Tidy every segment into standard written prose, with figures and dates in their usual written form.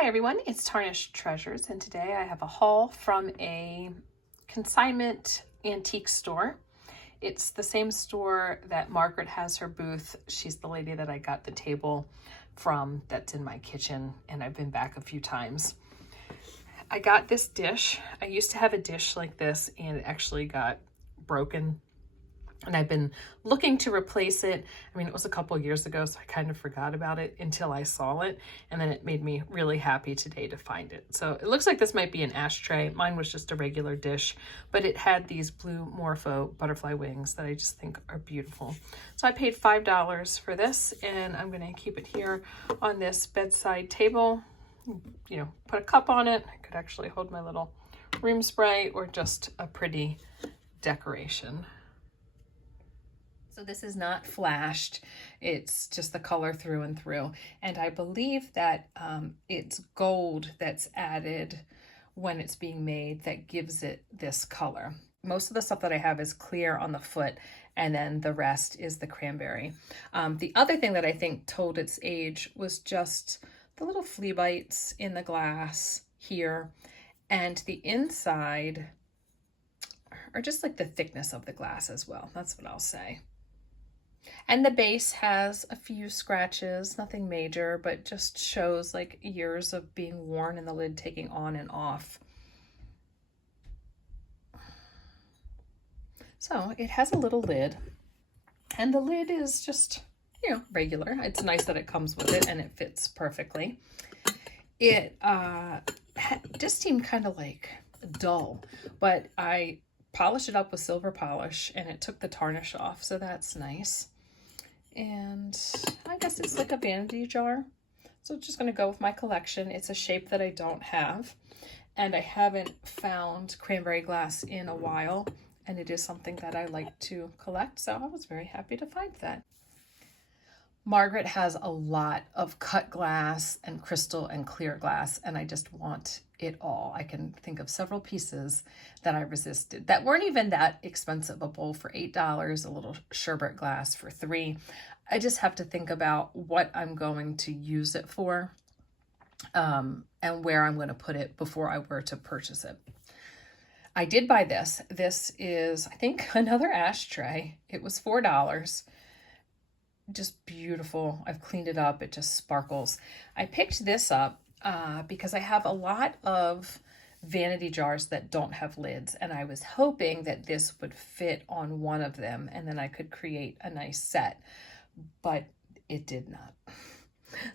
Hi everyone, it's Tarnished Treasures, and today I have a haul from a consignment antique store. It's the same store that Margaret has her booth. She's the lady that I got the table from that's in my kitchen, and I've been back a few times. I got this dish. I used to have a dish like this and it actually got broken. And I've been looking to replace it. I mean, it was a couple years ago, so I kind of forgot about it until I saw it. And then it made me really happy today to find it. So it looks like this might be an ashtray. Mine was just a regular dish, but it had these blue Morpho butterfly wings that I just think are beautiful. So I paid $5 for this, and I'm going to keep it here on this bedside table. You know, put a cup on it. I could actually hold my little room spray or just a pretty decoration. So this is not flashed, it's just the color through and through. And I believe that it's gold that's added when it's being made that gives it this color. Most of the stuff that I have is clear on the foot, and then the rest is the cranberry. The other thing that I think told its age was just the little flea bites in the glass here, and the inside are just like the thickness of the glass as well. That's what I'll say. And the base has a few scratches, nothing major, but just shows like years of being worn and the lid taking on and off. So it has a little lid, and the lid is just, you know, regular. It's nice that it comes with it and it fits perfectly. It just seemed kind of like dull, but I polished it up with silver polish and it took the tarnish off, so that's nice. And I guess it's like a vanity jar, so it's just going to go with my collection. It's a shape that I don't have, and I haven't found cranberry glass in a while, and it is something that I like to collect, so I was very happy to find that. Margaret has a lot of cut glass and crystal and clear glass, and I just want it all. I can think of several pieces that I resisted that weren't even that expensive. A bowl for $8, a little sherbet glass for $3. I just have to think about what I'm going to use it for, and where I'm going to put it before I were to purchase it. I did buy this. This is, I think, another ashtray. It was $4. Just beautiful. I've cleaned it up. It just sparkles. I picked this up because I have a lot of vanity jars that don't have lids, and I was hoping that this would fit on one of them and then I could create a nice set, but it did not.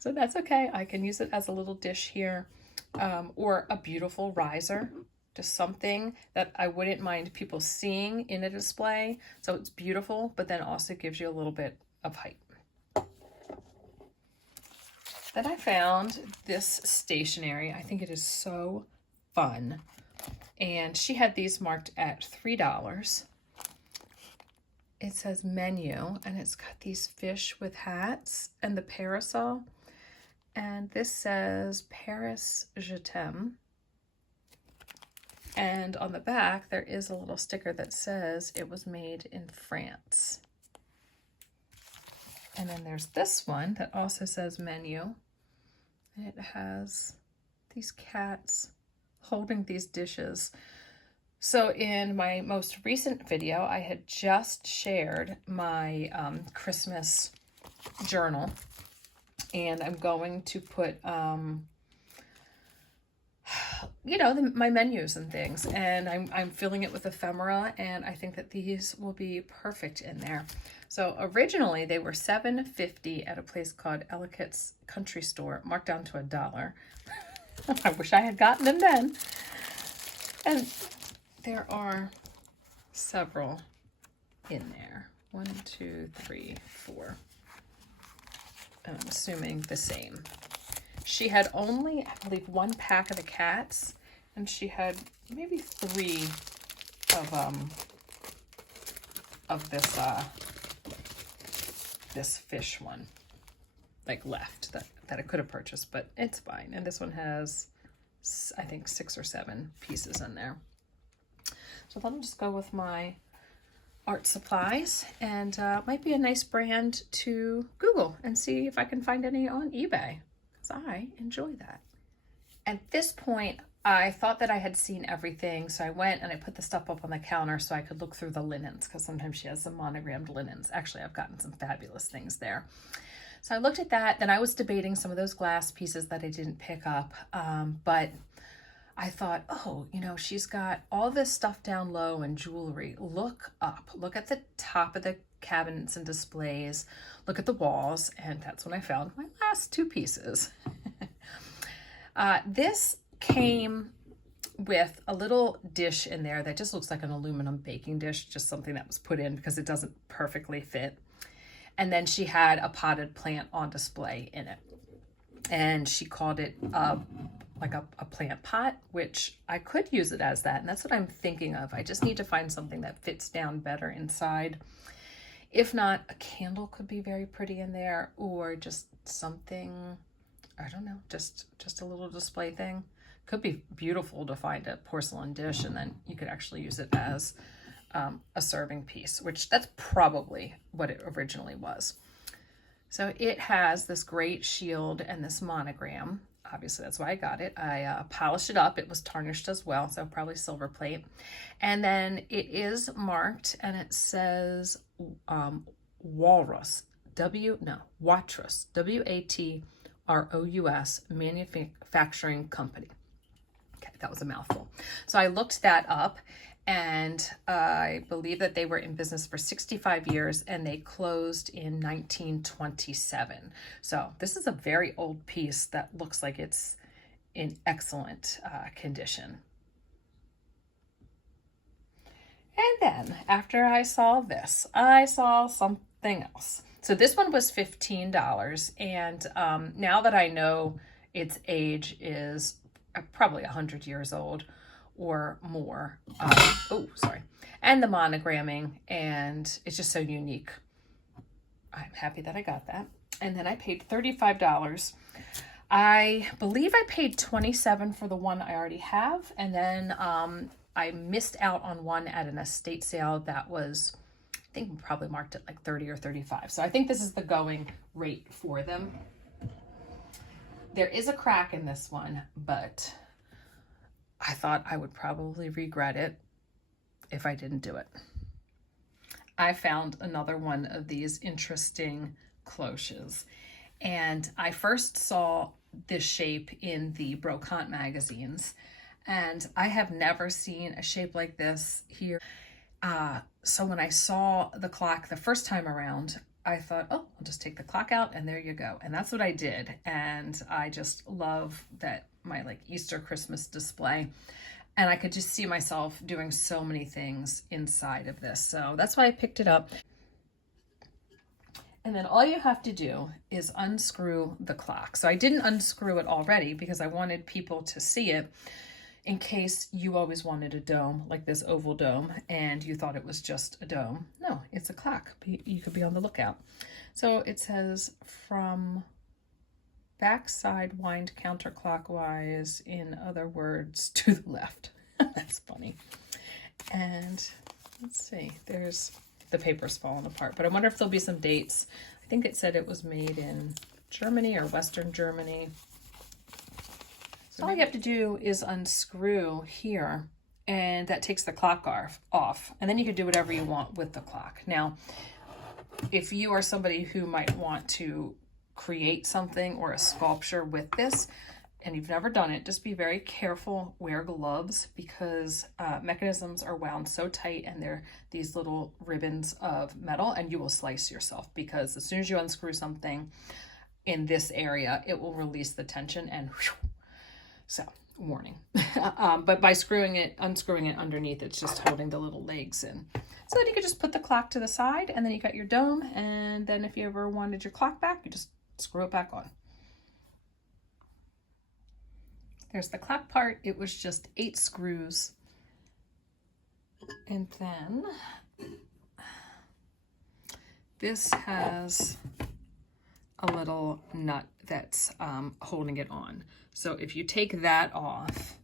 So that's okay. I can use it as a little dish here, or a beautiful riser, just something that I wouldn't mind people seeing in a display. So it's beautiful, but then also gives you a little bit of height. Then I found this stationery. I think it is so fun. And she had these marked at $3. It says menu, and it's got these fish with hats and the parasol. And this says Paris Je t'aime. And on the back, there is a little sticker that says it was made in France. And then there's this one that also says menu. And it has these cats holding these dishes. So in my most recent video, I had just shared my Christmas journal. And I'm going to put, you know, my menus and things. And I'm filling it with ephemera, and I think that these will be perfect in there. So originally they were $7.50 at a place called Ellicott's Country Store, marked down to $1. I wish I had gotten them then. And there are several in there. 1, 2, 3, 4. And I'm assuming the same. She had only, I believe, 1 pack of the cats, and she had maybe 3 of this fish one, like, left that I could have purchased, but it's fine. And this one has, I think, 6 or 7 pieces in there. So let me just go with my art supplies, and might be a nice brand to Google and see if I can find any on eBay, because I enjoy that. At this point, I thought that I had seen everything, so I went and I put the stuff up on the counter so I could look through the linens, because sometimes she has some monogrammed linens. Actually, I've gotten some fabulous things there. So I looked at that, then I was debating some of those glass pieces that I didn't pick up, but I thought, oh, you know, she's got all this stuff down low and jewelry. Look up, look at the top of the cabinets and displays, look at the walls, and that's when I found my last two pieces. This came with a little dish in there that just looks like an aluminum baking dish, just something that was put in because it doesn't perfectly fit. And then she had a potted plant on display in it. And she called it like a plant pot, which I could use it as that. And that's what I'm thinking of. I just need to find something that fits down better inside. If not, a candle could be very pretty in there, or just something, I don't know, just a little display thing. Could be beautiful to find a porcelain dish, and then you could actually use it as a serving piece, which that's probably what it originally was. So it has this great shield and this monogram. Obviously, that's why I got it. I polished it up. It was tarnished as well, so probably silver plate. And then it is marked, and it says Walrus, Watrous, Watrous Manufacturing Company. Okay, that was a mouthful. So I looked that up, and I believe that they were in business for 65 years, and they closed in 1927. So this is a very old piece that looks like it's in excellent condition. And then after I saw this, I saw something else. So this one was $15, and now that I know its age is probably 100 years old or more, and the monogramming, and it's just so unique. I'm happy that I got that. And then I paid $35. I believe I paid $27 for the one I already have, and then I missed out on one at an estate sale that was, I think, probably marked at like $30 or $35. So I think this is the going rate for them. There is a crack in this one, but I thought I would probably regret it if I didn't do it. I found another one of these interesting cloches, and I first saw this shape in the brocante magazines, and I have never seen a shape like this here. So when I saw the clock the first time around, I thought, oh, I'll just take the clock out and there you go. And that's what I did. And I just love that, my like Easter Christmas display. And I could just see myself doing so many things inside of this. So that's why I picked it up. And then all you have to do is unscrew the clock. So I didn't unscrew it already because I wanted people to see it, in case you always wanted a dome, like this oval dome, and you thought it was just a dome. No, it's a clock. You could be on the lookout. So it says, from backside wind counterclockwise, in other words, to the left. That's funny. And let's see, there's, the paper's falling apart, but I wonder if there'll be some dates. I think it said it was made in Germany or Western Germany. So all you have to do is unscrew here, and that takes the clock off, and then you can do whatever you want with the clock. Now, if you are somebody who might want to create something or a sculpture with this, and you've never done it, just be very careful, wear gloves, because mechanisms are wound so tight, and they're these little ribbons of metal, and you will slice yourself, because as soon as you unscrew something in this area, it will release the tension, and whew. So, warning. But by unscrewing it underneath, it's just holding the little legs in. So then you could just put the clock to the side, and then you got your dome, and then if you ever wanted your clock back, you just screw it back on. There's the clock part. It was just 8 screws. And then this has a little nut that's holding it on. So if you take that off,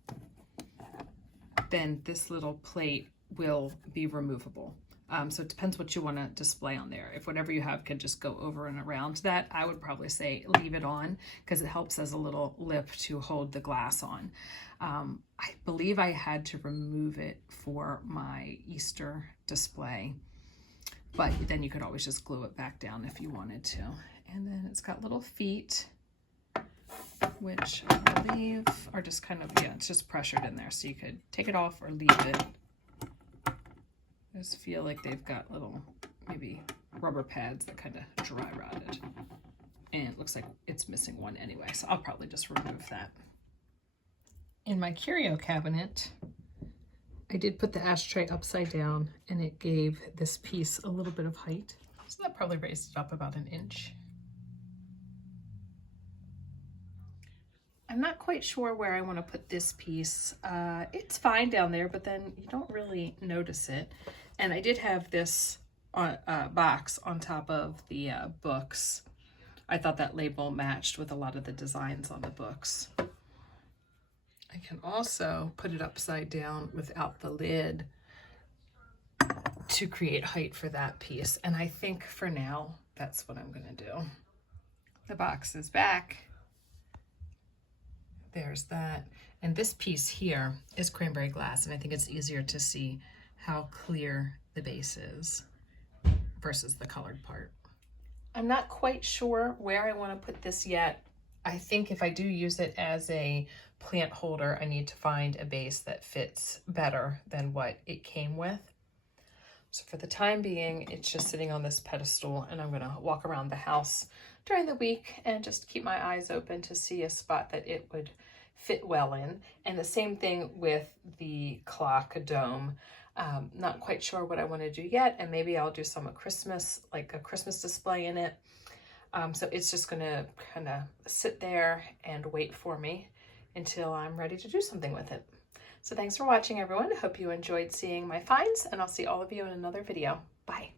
then this little plate will be removable. So it depends what you want to display on there. If whatever you have can just go over and around that, I would probably say leave it on because it helps as a little lip to hold the glass on. I believe I had to remove it for my Easter display, but then you could always just glue it back down if you wanted to. And then it's got little feet, which I believe are just kind of, yeah, it's just pressured in there. So you could take it off or leave it. I just feel like they've got little, maybe rubber pads that kind of dry rotted. And it looks like it's missing one anyway, so I'll probably just remove that. In my curio cabinet, I did put the ashtray upside down and it gave this piece a little bit of height. So that probably raised it up about 1 inch. I'm not quite sure where I want to put this piece. It's fine down there, but then you don't really notice it. And I did have this box on top of the books. I thought that label matched with a lot of the designs on the books. I can also put it upside down without the lid to create height for that piece. And I think for now, that's what I'm gonna do. The box is back. There's that. And this piece here is cranberry glass, and I think it's easier to see how clear the base is versus the colored part. I'm not quite sure where I want to put this yet. I think if I do use it as a plant holder, I need to find a base that fits better than what it came with. So for the time being, it's just sitting on this pedestal, and I'm going to walk around the house during the week and just keep my eyes open to see a spot that it would fit well in. And the same thing with the clock dome. Not quite sure what I want to do yet, and maybe I'll do some Christmas, like a Christmas display in it. So it's just going to kind of sit there and wait for me until I'm ready to do something with it. So thanks for watching, everyone. Hope you enjoyed seeing my finds, and I'll see all of you in another video. Bye.